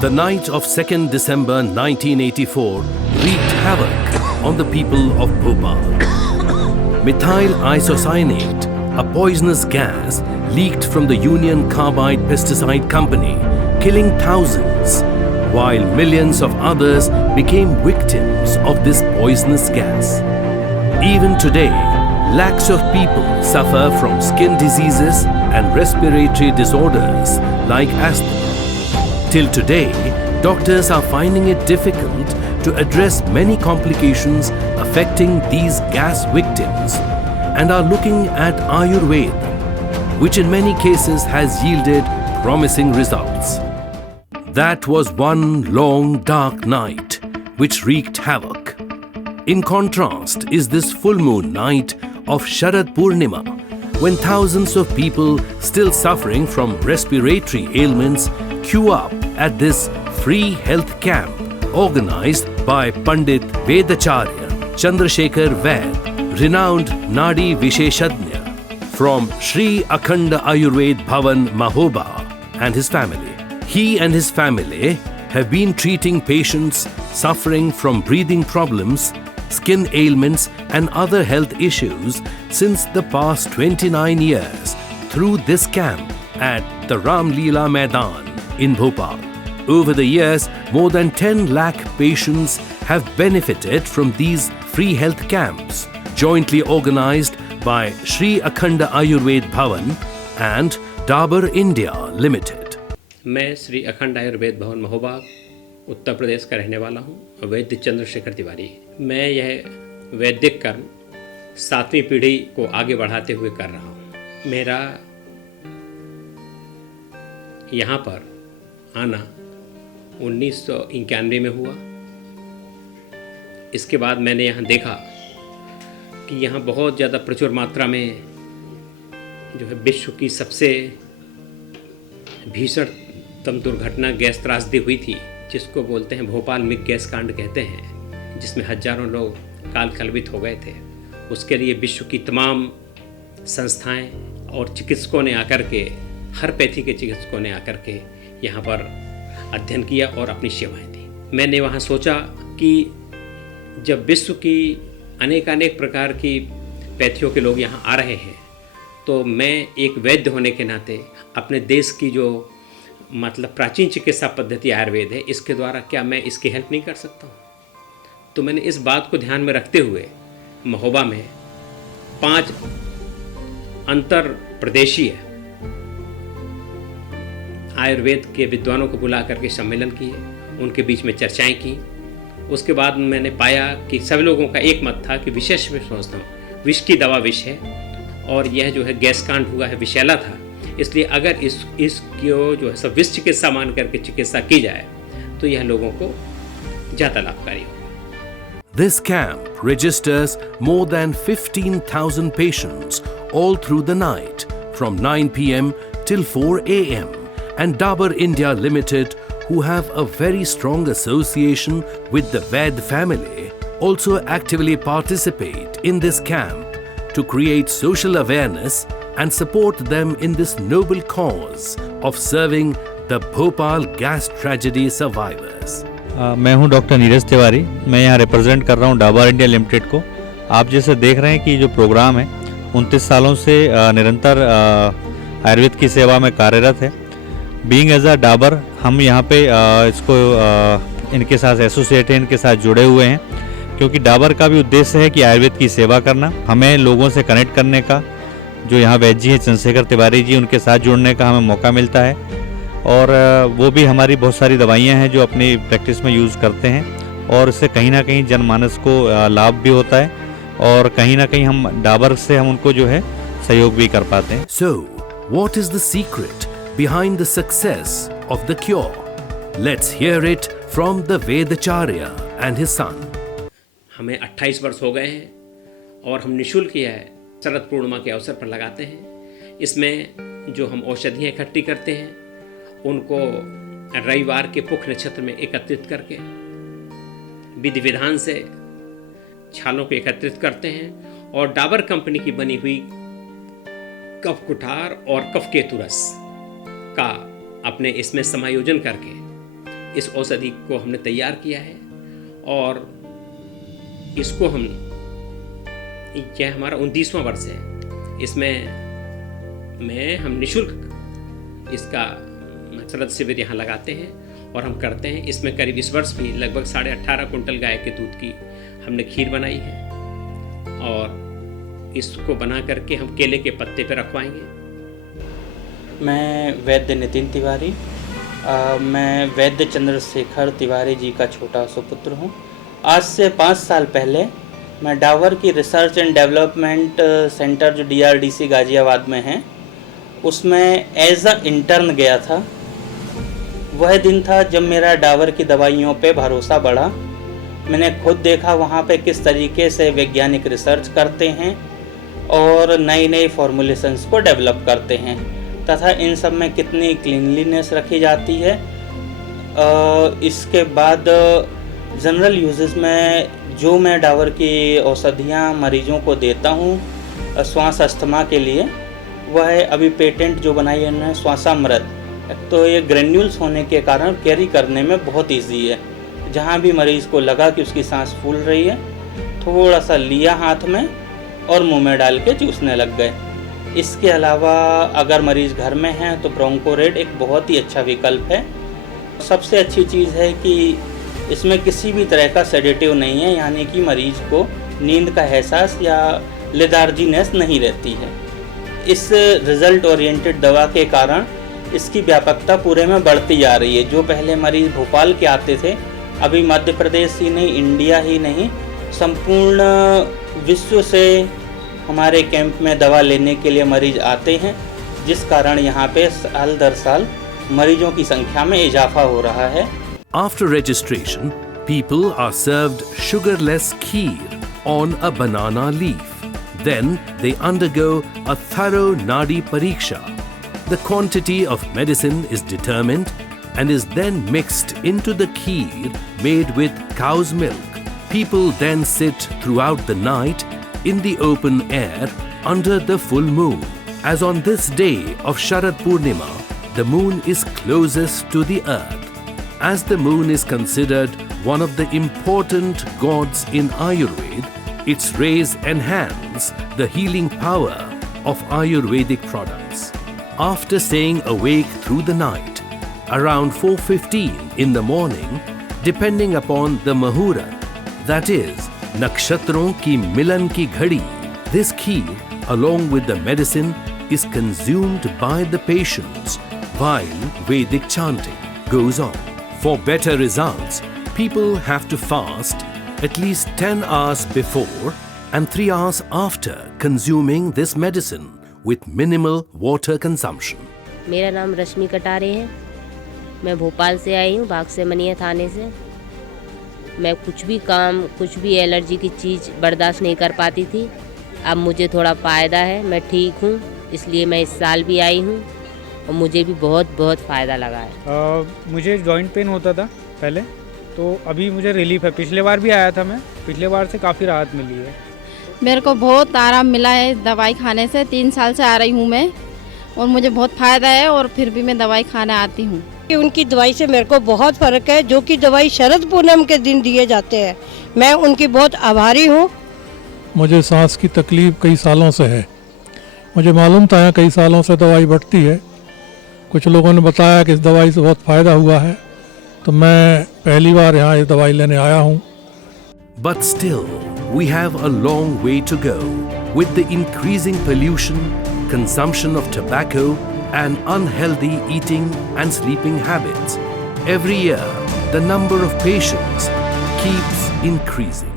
The night of 2nd December 1984 wreaked havoc on the people of Bhopal. Methyl isocyanate, a poisonous gas, leaked from the Union Carbide pesticide company, killing thousands, while millions of others became victims of this poisonous gas. Even today, lakhs of people suffer from skin diseases and respiratory disorders like asthma. Till today, doctors are finding it difficult to address many complications affecting these gas victims and are looking at Ayurveda, which in many cases has yielded promising results. That was one long dark night which wreaked havoc. In contrast is this full moon night of Sharad Purnima, when thousands of people still suffering from respiratory ailments queue up at this free health camp organized by Pandit Vedacharya Chandrasekhar Vaid, renowned Nadi Visheshadnya from Sri Akhanda Ayurved Bhavan Mahoba and his family. He and his family have been treating patients suffering from breathing problems, skin ailments and other health issues since the past 29 years through this camp at the Ram Leela Maidan in Bhopal. Over the years, more than 10 lakh patients have benefited from these free health camps, jointly organized by Sri Akhanda Ayurved Bhavan and Dabur India Limited. मैं श्री अखंड आयुर्वेद भवन महोबा उत्तर प्रदेश का रहने वाला हूँ, वैद्य चंद्रशेखर तिवारी। मैं यह वैदिक कर्म 7वीं पीढ़ी को आगे बढ़ाते हुए कर रहा हूँ। मेरा यहाँ पर आना 1991 में हुआ। इसके बाद मैंने यहाँ देखा कि यहाँ बहुत ज़्यादा प्रचुर मात्रा में जो है विश्व की सबसे भीषणतम दुर्घटना गैस त्रासदी हुई थी, जिसको बोलते हैं भोपाल में गैस कांड कहते हैं, जिसमें हजारों लोग काल कलवित हो गए थे। उसके लिए विश्व की तमाम संस्थाएं और चिकित्सकों ने आकर के, हर पैथी के चिकित्सकों ने आकर के यहाँ पर अध्ययन किया और अपनी सेवाएं दी। मैंने वहाँ सोचा कि जब विश्व की अनेक प्रकार की पैथियों के लोग यहाँ आ रहे हैं, तो मैं एक वैद्य होने के नाते अपने देश की जो मतलब प्राचीन चिकित्सा पद्धति आयुर्वेद है, इसके द्वारा क्या मैं इसकी हेल्प नहीं कर सकता हूँ। तो मैंने इस बात को ध्यान में रखते हुए महोबा में 5 अंतर प्रदेशीय आयुर्वेद के विद्वानों को बुला करके सम्मेलन किए, उनके बीच में चर्चाएं की। उसके बाद मैंने पाया कि सभी लोगों का एक मत था कि विशेष में सोचता हूँ विष की दवा विष है, और यह जो है गैस कांड हुआ है विषैला था, इसलिए अगर इसको जो है सब विष चिकित्सा मान करके चिकित्सा की जाए तो यह लोगों को ज़्यादा लाभकारी हो। This camp registers more than 15,000 patients all through the night from 9 p.m. till 4 a.m. and Dabur India Limited, who have a very strong association with the Vaid family, also actively participate in this camp to create social awareness and support them in this noble cause of serving the Bhopal gas tragedy survivors. मैं हूं doctor Neeraj Tiwari. मैं यहां represent कर रहा हूं Dabur India limited को। आप जैसे देख रहे हैं कि जो प्रोग्राम है 29 सालों से निरंतर आयुर्वेद की सेवा में कार्यरत है। बीइंग एज अ डाबर हम यहां पे इसको इनके साथ एसोसिएट हैं, इनके साथ जुड़े हुए हैं, क्योंकि डाबर का भी उद्देश्य है कि आयुर्वेद की सेवा करना, हमें लोगों से कनेक्ट करने का, जो यहाँ वैद्य जी हैं चंद्रशेखर तिवारी जी, उनके साथ जुड़ने का हमें मौका मिलता है। और वो भी हमारी बहुत सारी दवाइयाँ हैं जो अपनी प्रैक्टिस में यूज़ करते हैं, और इससे कहीं ना कहीं जनमानस को लाभ भी होता है, और कहीं ना कहीं हम डाबर से हम उनको जो है सहयोग भी कर पाते हैं। So, what is the secret behind the success of the cure? Let's hear it from the Vedacharya and his son. हमें 28 वर्ष हो गए हैं और हम निःशुल्क यह शरद पूर्णिमा के अवसर पर लगाते हैं। इसमें जो हम औषधियाँ इकट्ठी करते हैं उनको रविवार के पुख नक्षत्र में एकत्रित करके विधि विधान से छालों को एकत्रित करते हैं और डाबर कंपनी की बनी हुई कफ कुठार और कफ केतु रस का अपने इसमें समायोजन करके इस औषधि को हमने तैयार किया है और इसको यह हमारा 29वां वर्ष है। इसमें हम निःशुल्क इसका शरद शिविर यहाँ लगाते हैं और हम करते हैं। इसमें करीब इस वर्ष भी लगभग 18.5 कुंटल गाय के दूध की हमने खीर बनाई है और इसको बना करके हम केले के पत्ते पे रखवाएंगे। मैं वैद्य नितिन तिवारी, मैं वैद्य चंद्रशेखर तिवारी जी का छोटा सुपुत्र हूँ। आज से 5 साल पहले मैं डाबर की रिसर्च एंड डेवलपमेंट सेंटर जो DRDC गाजियाबाद में है उसमें एज अ इंटर्न गया था। वह दिन था जब मेरा डाबर की दवाइयों पे भरोसा बढ़ा। मैंने खुद देखा वहाँ पे किस तरीके से वैज्ञानिक रिसर्च करते हैं और नई नई फॉर्मुलेशंस को डेवलप करते हैं तथा इन सब में कितनी क्लीनलीनेस रखी जाती है। इसके बाद जनरल यूजेस में जो मैं डाबर की औषधियाँ मरीजों को देता हूँ श्वास अस्थमा के लिए, वह है अभी पेटेंट जो बनाई है उन्होंने श्वासामृत। तो ये ग्रेन्यूल्स होने के कारण कैरी करने में बहुत इजी है। जहाँ भी मरीज़ को लगा कि उसकी सांस फूल रही है, थोड़ा सा लिया हाथ में और मुंह में डाल के चूसने लग गए। इसके अलावा अगर मरीज़ घर में हैं तो ब्रोंकोरेड एक बहुत ही अच्छा विकल्प है। सबसे अच्छी चीज़ है कि इसमें किसी भी तरह का सेडेटिव नहीं है, यानी कि मरीज़ को नींद का एहसास या लेथार्जीनेस नहीं रहती है। इस रिज़ल्ट ओरिएंटेड दवा के कारण इसकी व्यापकता पूरे में बढ़ती जा रही है। जो पहले मरीज़ भोपाल के आते थे, अभी मध्य प्रदेश ही नहीं, इंडिया ही नहीं, संपूर्ण विश्व से हमारे कैंप में दवा लेने के लिए मरीज आते हैं, जिस कारण यहाँ पे साल दर साल मरीजों की संख्या में इजाफा हो रहा है। After registration, people are served sugarless kheer on a banana leaf. Then they undergo a thorough Nadi Pariksha. The quantity of medicine is determined and is then mixed into the kheer made with cow's milk. People then sit throughout the night in the open air under the full moon. As on this day of Sharad Purnima, the moon is closest to the earth. As the moon is considered one of the important gods in Ayurveda, its rays enhance the healing power of Ayurvedic products. After staying awake through the night, around 4:15 in the morning, depending upon the Muhurat, that is, Nakshatron ki Milan ki ghadi, this kheer, along with the medicine, is consumed by the patients while Vedic chanting goes on. For better results, people have to fast at least 10 hours before and 3 hours after consuming this medicine with minimal water consumption. मेरा नाम रश्मि कटारे है। मैं भोपाल से आई हूँ, बाग से मनिया थाने से। मैं कुछ भी एलर्जी की चीज़ बर्दाश्त नहीं कर पाती थी। अब मुझे थोड़ा फ़ायदा है, मैं ठीक हूँ, इसलिए मैं इस साल भी आई हूँ और मुझे भी बहुत फ़ायदा लगा है। मुझे जॉइंट पेन होता था पहले, तो अभी मुझे रिलीफ है। पिछले बार भी आया था मैं, पिछले बार से काफ़ी राहत मिली है। मेरे को बहुत आराम मिला है दवाई खाने से। 3 साल से आ रही हूँ मैं और मुझे बहुत फ़ायदा है और फिर भी मैं दवाई खाने आती हूँ। उनकी दवाई से मेरे को बहुत फ़र्क है। जो कि दवाई शरद पूनम के दिन दिए जाते हैं, मैं उनकी बहुत आभारी हूँ। मुझे सांस की तकलीफ़ कई सालों से है। मुझे मालूम था यहाँ कई सालों से दवाई बढ़ती है। कुछ लोगों ने बताया कि इस दवाई से बहुत फ़ायदा हुआ है, तो मैं पहली बार यहाँ ये दवाई लेने आया हूँ। But still, we have a long way to go with the increasing pollution, consumption of tobacco, and unhealthy eating and sleeping habits. Every year, the number of patients keeps increasing.